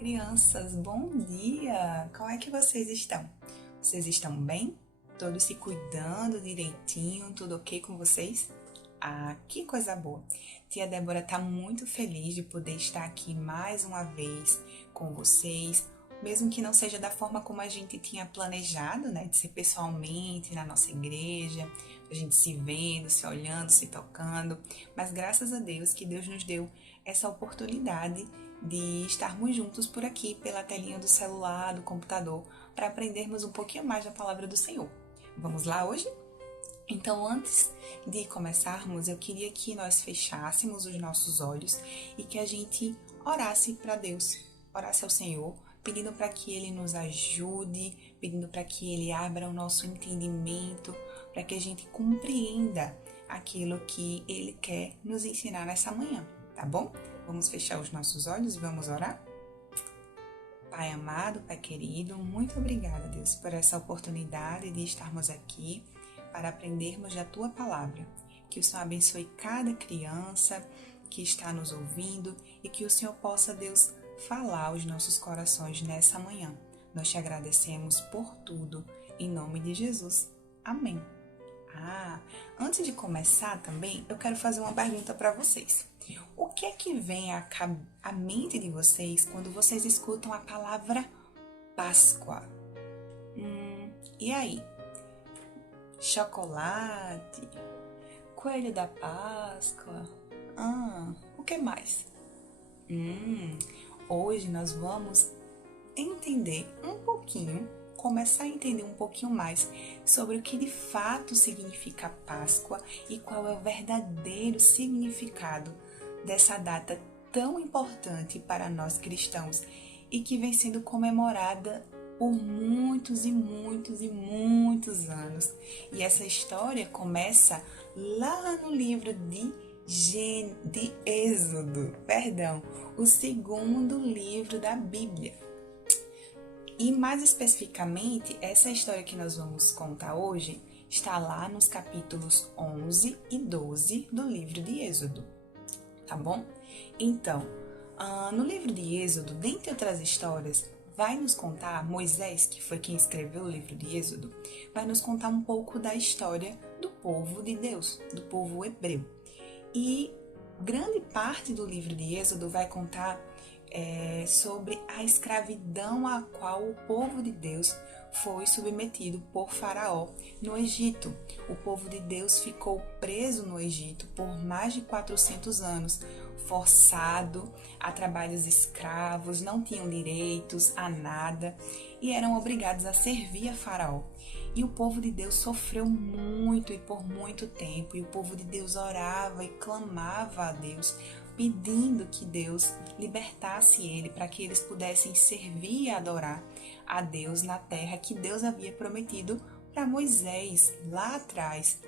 Crianças, bom dia! Como é que vocês estão? Vocês estão bem? Todos se cuidando direitinho? Tudo ok com vocês? Ah, que coisa boa! Tia Débora tá muito feliz de poder estar aqui mais uma vez com vocês, mesmo que não seja da forma como a gente tinha planejado, né? De ser pessoalmente na nossa igreja, a gente se vendo, se olhando, se tocando, mas graças a Deus que Deus nos deu essa oportunidade de estarmos juntos por aqui pela telinha do celular, do computador, para aprendermos um pouquinho mais da palavra do Senhor. Vamos lá hoje? Então, antes de começarmos, eu queria que nós fechássemos os nossos olhos e que a gente orasse para Deus, orasse ao Senhor, pedindo para que Ele nos ajude, pedindo para que Ele abra o nosso entendimento, para que a gente compreenda aquilo que Ele quer nos ensinar nessa manhã, tá bom? Vamos fechar os nossos olhos e vamos orar? Pai amado, Pai querido, muito obrigada, Deus, por essa oportunidade de estarmos aqui para aprendermos da Tua Palavra. Que o Senhor abençoe cada criança que está nos ouvindo e que o Senhor possa, Deus, falar aos nossos corações nessa manhã. Nós te agradecemos por tudo, em nome de Jesus. Amém. Antes de começar também, eu quero fazer uma pergunta para vocês. O que é que vem à mente de vocês quando vocês escutam a palavra Páscoa? E aí? Chocolate? Coelho da Páscoa? O que mais? Hoje nós vamos entender um pouquinho, começar a entender um pouquinho mais sobre o que de fato significa Páscoa e qual é o verdadeiro significado dessa data tão importante para nós cristãos e que vem sendo comemorada por muitos e muitos e muitos anos. E essa história começa lá no livro de Êxodo, o segundo livro da Bíblia. E mais especificamente, essa história que nós vamos contar hoje está lá nos capítulos 11 e 12 do livro de Êxodo, tá bom? Então, no livro de Êxodo, dentre outras histórias, vai nos contar, Moisés, que foi quem escreveu o livro de Êxodo, vai nos contar um pouco da história do povo de Deus, do povo hebreu. E grande parte do livro de Êxodo vai contar sobre a escravidão a qual o povo de Deus foi submetido por Faraó no Egito. O povo de Deus ficou preso no Egito por mais de 400 anos, forçado a trabalhos escravos, não tinham direitos a nada e eram obrigados a servir a Faraó. E o povo de Deus sofreu muito e por muito tempo, e o povo de Deus orava e clamava a Deus, pedindo que Deus libertasse ele para que eles pudessem servir e adorar a Deus na terra que Deus havia prometido para Moisés lá atrás,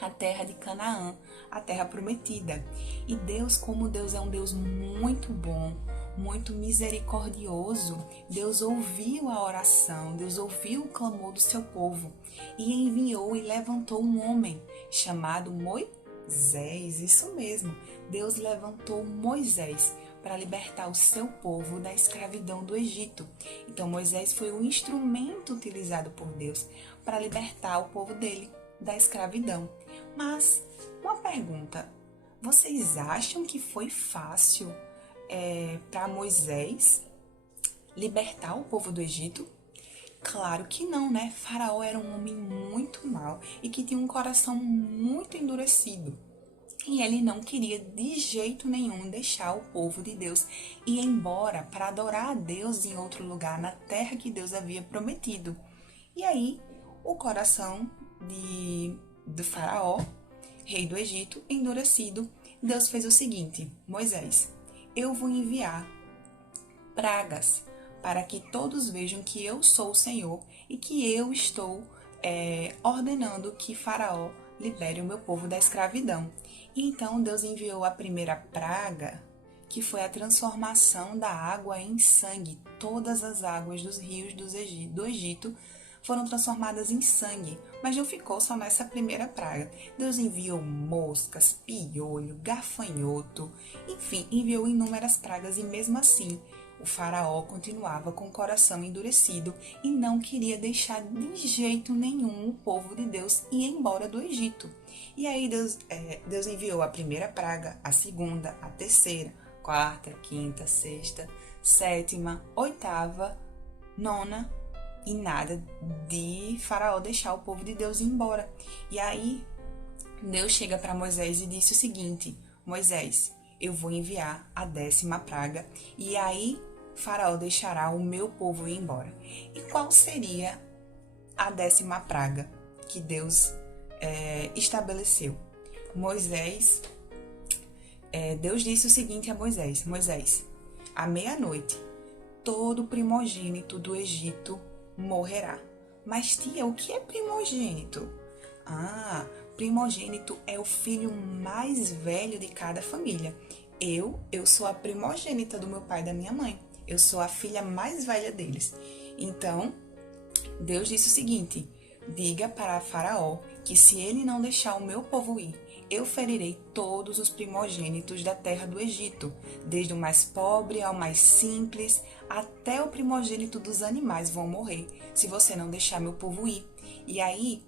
a terra de Canaã, a terra prometida. E Deus, como Deus é um Deus muito bom, muito misericordioso, Deus ouviu a oração, Deus ouviu o clamor do seu povo e enviou e levantou um homem chamado Moisés, isso mesmo, Deus levantou Moisés para libertar o seu povo da escravidão do Egito. Então Moisés foi o instrumento utilizado por Deus para libertar o povo dele da escravidão. Mas, uma pergunta, vocês acham que foi fácil para Moisés libertar o povo do Egito? Claro que não, né? Faraó era um homem muito mau e que tinha um coração muito endurecido. E ele não queria de jeito nenhum deixar o povo de Deus ir embora para adorar a Deus em outro lugar, na terra que Deus havia prometido. E aí, o coração do Faraó, rei do Egito, endurecido, Deus fez o seguinte: Moisés, eu vou enviar pragas para que todos vejam que eu sou o Senhor e que eu estou ordenando que Faraó libere o meu povo da escravidão. E então Deus enviou a primeira praga, que foi a transformação da água em sangue. Todas as águas dos rios do Egito foram transformadas em sangue, mas não ficou só nessa primeira praga. Deus enviou moscas, piolho, gafanhoto, enfim, enviou inúmeras pragas e mesmo assim o faraó continuava com o coração endurecido e não queria deixar de jeito nenhum o povo de Deus ir embora do Egito. E aí Deus enviou a primeira praga, a segunda, a terceira, quarta, quinta, sexta, sétima, oitava, nona, e nada de faraó deixar o povo de Deus ir embora. E aí Deus chega para Moisés e disse o seguinte: Moisés, eu vou enviar a 10ª praga e aí faraó deixará o meu povo ir embora. E qual seria a 10ª praga que Deus estabeleceu? Deus disse o seguinte a Moisés: Moisés, à meia-noite, todo primogênito do Egito morrerá. Mas tia, o que é primogênito? Primogênito é o filho mais velho de cada família. Eu sou a primogênita do meu pai e da minha mãe. Eu sou a filha mais velha deles. Então, Deus disse o seguinte: diga para Faraó que se ele não deixar o meu povo ir, eu ferirei todos os primogênitos da terra do Egito, desde o mais pobre ao mais simples, até o primogênito dos animais vão morrer, se você não deixar meu povo ir. E aí,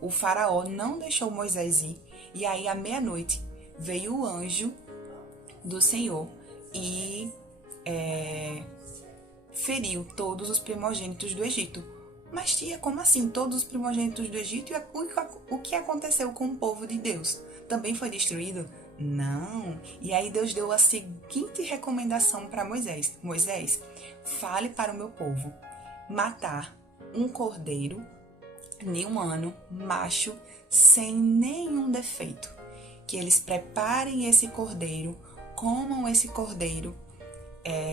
o faraó não deixou Moisés ir, e aí à meia-noite veio o anjo do Senhor e feriu todos os primogênitos do Egito. Mas tia, como assim todos os primogênitos do Egito? E o que aconteceu com o povo de Deus? Também foi destruído? Não. E aí Deus deu a seguinte recomendação para Moisés: Moisés, fale para o meu povo matar um cordeiro de 1 ano, macho, sem nenhum defeito. Que eles preparem esse cordeiro, comam esse cordeiro,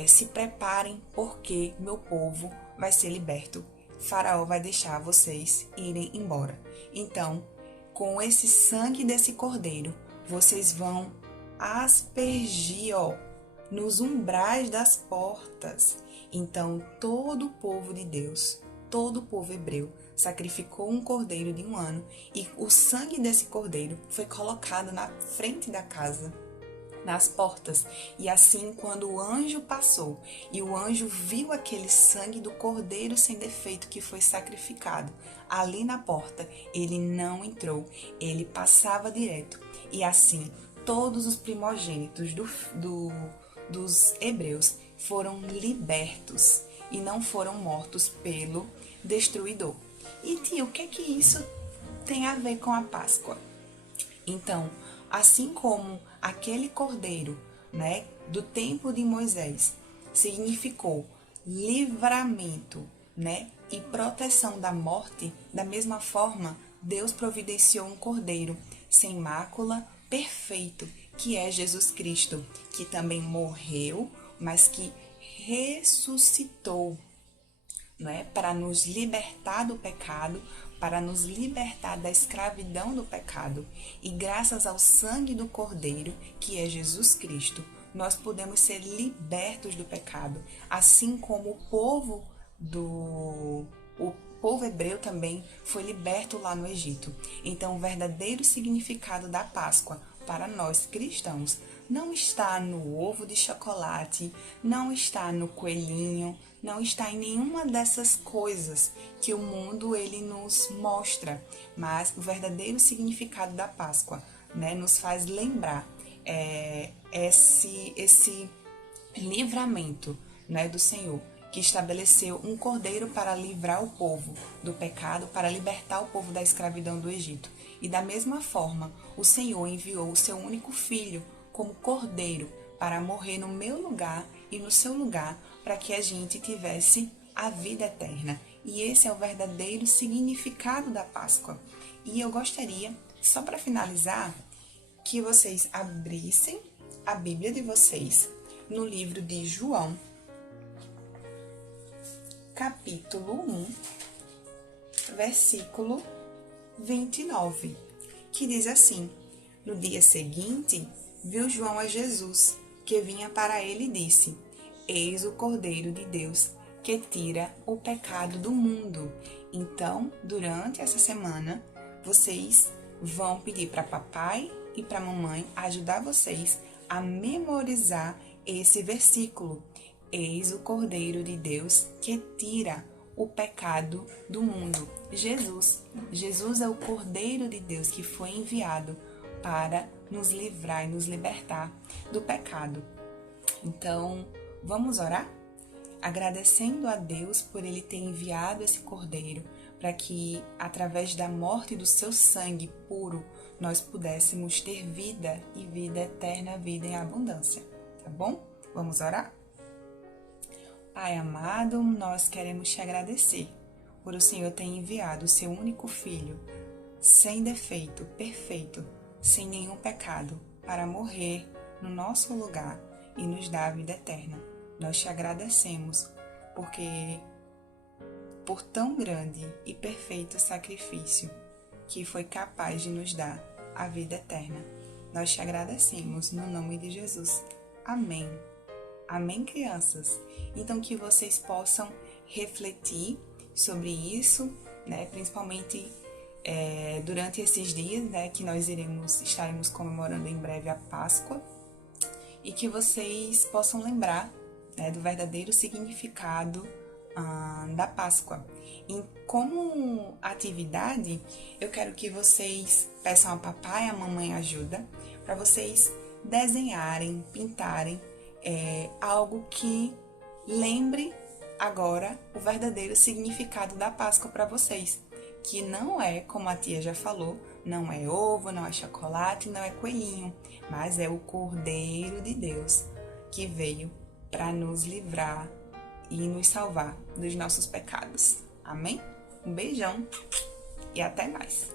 se preparem porque meu povo vai ser liberto. Faraó vai deixar vocês irem embora. Então, com esse sangue desse cordeiro, vocês vão aspergir, nos umbrais das portas. Então, todo o povo de Deus, todo o povo hebreu, sacrificou um cordeiro de 1 ano e o sangue desse cordeiro foi colocado na frente da casa, nas portas. E assim, quando o anjo passou e o anjo viu aquele sangue do cordeiro sem defeito que foi sacrificado ali na porta, ele não entrou, ele passava direto. E assim, todos os primogênitos dos hebreus foram libertos e não foram mortos pelo destruidor. E tia, o que é que isso tem a ver com a Páscoa? Então, assim como aquele cordeiro, do tempo de Moisés, significou livramento, e proteção da morte, da mesma forma, Deus providenciou um cordeiro sem mácula, perfeito, que é Jesus Cristo, que também morreu, mas que ressuscitou, para nos libertar do pecado, para nos libertar da escravidão do pecado. E graças ao sangue do Cordeiro, que é Jesus Cristo, nós podemos ser libertos do pecado, assim como o povo hebreu também foi liberto lá no Egito. Então, o verdadeiro significado da Páscoa para nós cristãos não está no ovo de chocolate, não está no coelhinho, não está em nenhuma dessas coisas que o mundo ele nos mostra, mas o verdadeiro significado da Páscoa, nos faz lembrar esse livramento, do Senhor, que estabeleceu um cordeiro para livrar o povo do pecado, para libertar o povo da escravidão do Egito. E da mesma forma, o Senhor enviou o seu único filho como cordeiro para morrer no meu lugar e no seu lugar, para que a gente tivesse a vida eterna. E esse é o verdadeiro significado da Páscoa. E eu gostaria, só para finalizar, que vocês abrissem a Bíblia de vocês no livro de João, capítulo 1, versículo 29, que diz assim: no dia seguinte, viu João a Jesus, que vinha para ele e disse: Eis o Cordeiro de Deus, que tira o pecado do mundo. Então, durante essa semana, vocês vão pedir para papai e para mamãe ajudar vocês a memorizar esse versículo: Eis o Cordeiro de Deus que tira o pecado do mundo. Jesus é o Cordeiro de Deus que foi enviado para nos livrar e nos libertar do pecado. Então, vamos orar? Agradecendo a Deus por Ele ter enviado esse Cordeiro, para que, através da morte do seu sangue puro, nós pudéssemos ter vida e vida eterna, vida em abundância, tá bom? Vamos orar? Pai amado, nós queremos te agradecer por o Senhor ter enviado o seu único Filho, sem defeito, perfeito, sem nenhum pecado, para morrer no nosso lugar e nos dar a vida eterna. Nós te agradecemos porque por tão grande e perfeito sacrifício que foi capaz de nos dar a vida eterna. Nós te agradecemos no nome de Jesus. Amém. Amém, crianças? Então que vocês possam refletir sobre isso, né? Principalmente durante esses dias, né? Que nós estaremos comemorando em breve a Páscoa, e que vocês possam lembrar, né, do verdadeiro significado da Páscoa. E como atividade, eu quero que vocês peçam a papai e a mamãe ajuda para vocês desenharem, pintarem algo que lembre agora o verdadeiro significado da Páscoa para vocês, que não é, como a tia já falou, não é ovo, não é chocolate, não é coelhinho, mas é o Cordeiro de Deus que veio para nos livrar e nos salvar dos nossos pecados. Amém? Um beijão e até mais!